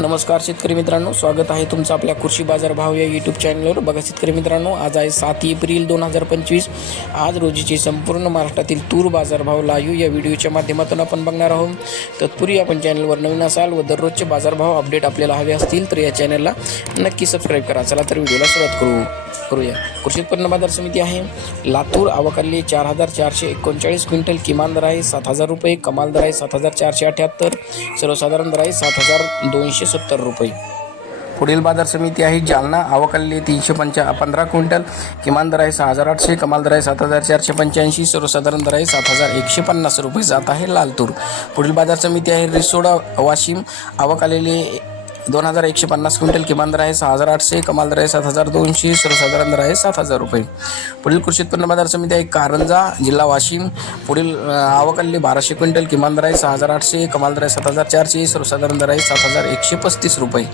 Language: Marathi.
नमस्कार शेतकरी मित्रांनो स्वागत आहे तुमचं आपल्या कृषी बाजार भाव या यूट्यूब चॅनलवर बघा शेतकरी मित्रांनो आज आहे सात एप्रिल दोन हजार पंचवीस. आज रोजीचे संपूर्ण महाराष्ट्रातील तूर बाजारभाव लाईव्ह या व्हिडिओच्या माध्यमातून आपण बघणार आहोत. तत्पूर्वी आपण चॅनलवर नवीन असाल व दररोजचे बाजारभाव अपडेट आपल्याला हवे असतील तर या चॅनलला नक्की सबस्क्राईब करा. चला तर व्हिडिओला सुरुवात करू करूया. कृषी उत्पन्न बाजार समिती आहे. लातूर आवकाली चार हजार चारशे एकोणचाळीस क्विंटल किमान दर आहे सात हजार रुपये. कमाल दर आहे सात हजार चारशे अठ्याहत्तर. सर्वसाधारण दर आहे सात हजार दोनशे सत्तर रुपये. पुढील बाजार समिती आहे जालना आवकाली तीनशे पंचा पंधरा क्विंटल किमान दर आहे सहा हजार आठशे कमाल दर आहे सात हजार चारशे पंच्याऐंशी सर्वसाधारण दर आहे सात हजार एकशे पन्नास रुपये जात आहे लालतूर. पुढील बाजार समिती आहे रिसोडा वाशिम आवक आलेले दोन हजार एकशे पन्नास क्विंटल किमान दर आहे सहा हजार आठशे कमाल दर आहे सात हजार दोनशे सर्वसाधारण दर आहे सात हजार रुपये. पुढील कृषी उत्पन्न बाजार समिती आहे कारंजा जिल्हा वाशिम. पुढील आवकल्ली बाराशे क्विंटल किमान दर आहे सहा हजार आठशे कमाल दर आहे सात हजार चारशे सर्वसाधारण दर आहे सात हजार एकशे पस्तीस रुपये.